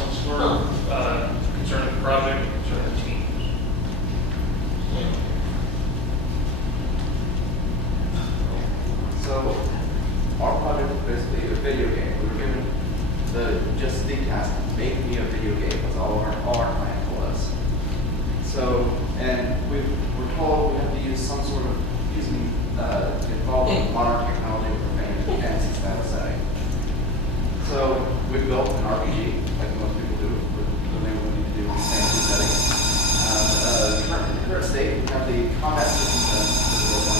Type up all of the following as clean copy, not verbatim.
questions concerning the project, concerning the teams? So, our project was basically a video game. We were given just the task to make me a video game. Was all our plan was. So, and we're told we have to use some sort of involving modern technology with a fantasy style setting. So we built an RPG, like most people do, when they need to do in fantasy settings. In the current state, we have the combat system that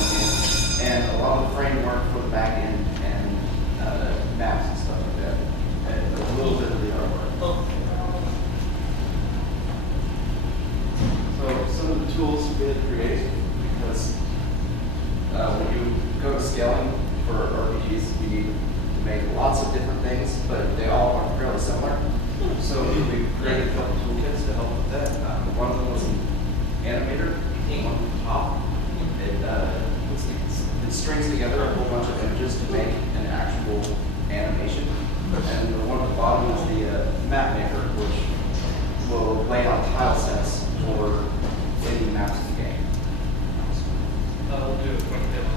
is game, and a lot of the framework for the back end and maps and stuff like that, and a little bit of the artwork. So some of the tools we had to create, because when you go to scaling for RPGs, you need to make lots of different things, but they all are fairly similar. So we created a couple toolkits to help with that. One of them was an animator, one at the top. It strings together a whole bunch of images to make an actual animation. And the one at the bottom is the map maker, which will lay out tile sets for any maps in the game. We'll do a quick demo.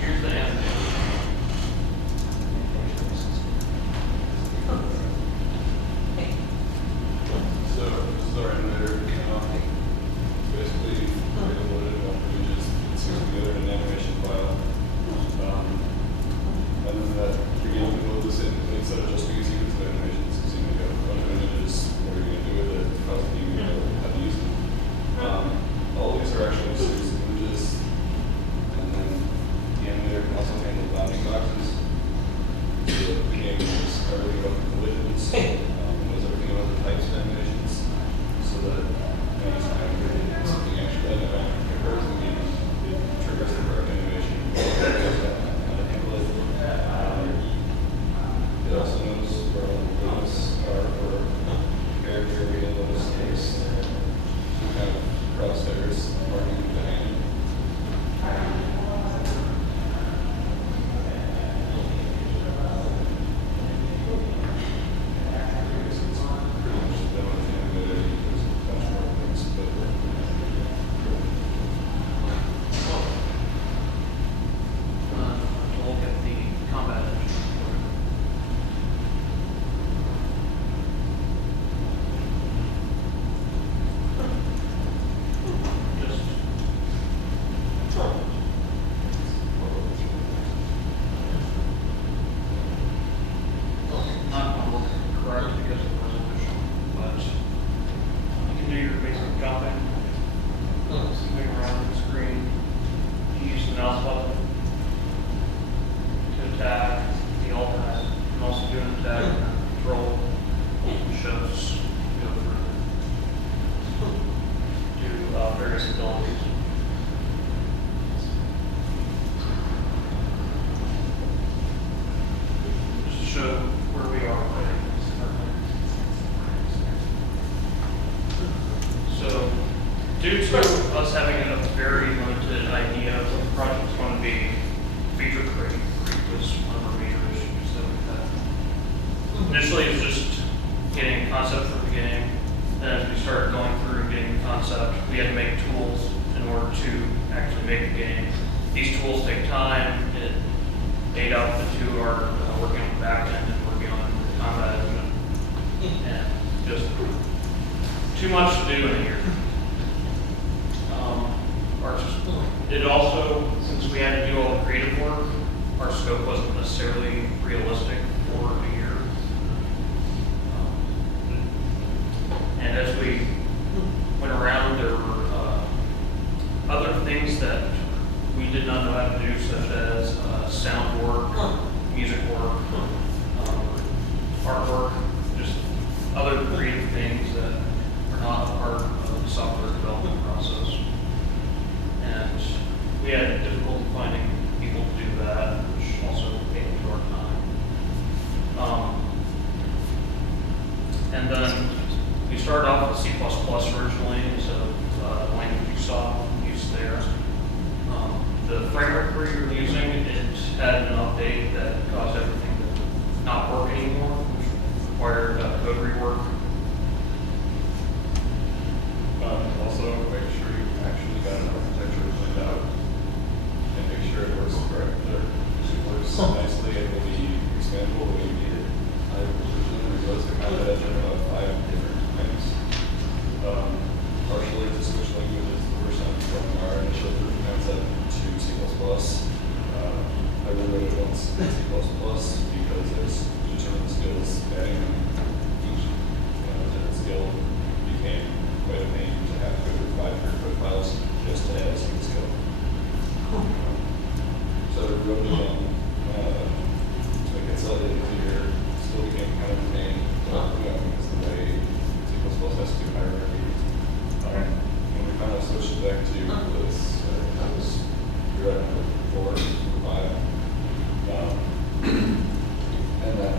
Here's the animation. So this is our animator. Basically, we're going to load it up images, it's together in an animation file. And then that you're going to load this in instead of just being sequence of animations. So you have a bunch of images, what are you going to do with it, how do you how to use them. All of these are actually series of images. And then the animator can also handle bounding boxes. The game is everything about the collisions, knows everything about the types of animations, so that anytime something actually occurs in the game, it triggers the correct animation. How to handle it. It also knows where all the limits are for character, those things. Some kind of crosshairs marking the hand. We'll look at the combat engine. Just not going to look correct because of the resolution, but you can do your basic jumping, moving around the screen. You use the mouse button to attack the alternate. You can also do an attack and control shows go through do various abilities. Just to show where we are already. So, due to us having a very limited idea of what the project is going to be, feature creep was one of our major issues that we've had. Initially, it was just getting a concept for the game. Then as we started going through and getting the concept, we had to make tools in order to actually make the game. These tools take time. It ate up the two are working on the back end and working on the combat engine. And just too much to do in a year. It also, since we had to do all the creative work, our scope wasn't necessarily realistic for a year. And as we went around, there were other things that we did not know how to do, such as sound work, music work, artwork, just other creative things that are not a part of the software development process. And we had difficulty finding people to do that, which also ate into our time. And then we started off with C++ originally, so language you saw used there. The framework we're using, it had an update that caused everything to not work anymore, which required code rework. Also, make sure you actually got an architecture planned out and make sure it works correct. It works nicely and will be expandable the way you need it. I originally realized I had that in about 5 different times. Partially to switch languages the first time from our initial proof of concept to C++. I rewrote it once in C++ because it's determined skills, adding each different skill became quite a pain to have to go through 500 code files just to add a single skill. So I wrote it down to make it slightly easier. Still became kind of a pain because the way C++ has to do hierarchy. When we finally switched it back to this, that was you're at number 4 or 5. And then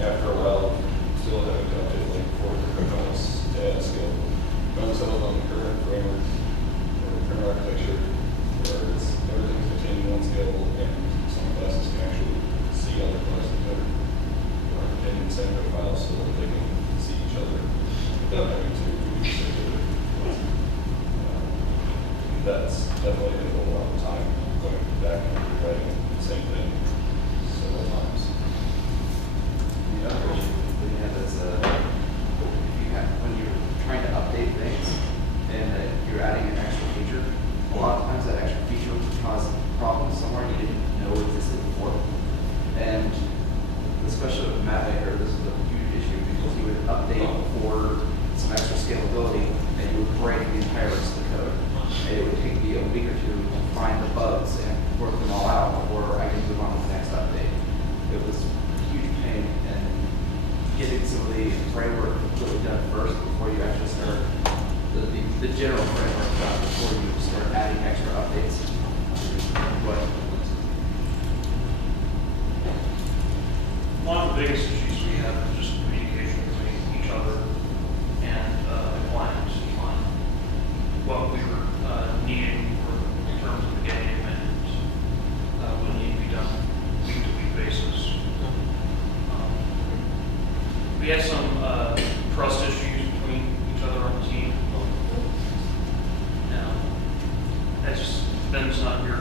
after a while, still having to update like 4 different files to add a skill. Finally settled on the current framework or current architecture where it's everything's contained in one skill and some classes can actually see other classes better or in the same code files so that they can see each other without having to research it. That's definitely going to go a lot of time going back and rewriting the same thing several times. The other issue we have is when you're trying to update things and you're adding an extra feature, a lot of times that extra feature will cause problems somewhere you didn't know existed before. And especially with Mapmaker, this is a huge issue because you would update for some extra scalability and you would break the entire rest of the code. And it would take me a week or 2 to find the bugs and work them all out before I can move on to the next update. It was a huge pain, and getting some of the framework really done first before you actually start the general framework done before you start adding extra updates. But One of the biggest issues we have is just communication between each other and the client on what we were needing in terms of the game and what needed to be done week-to-week basis. We had some trust issues between each other on the team. Now, that's just Ben's not here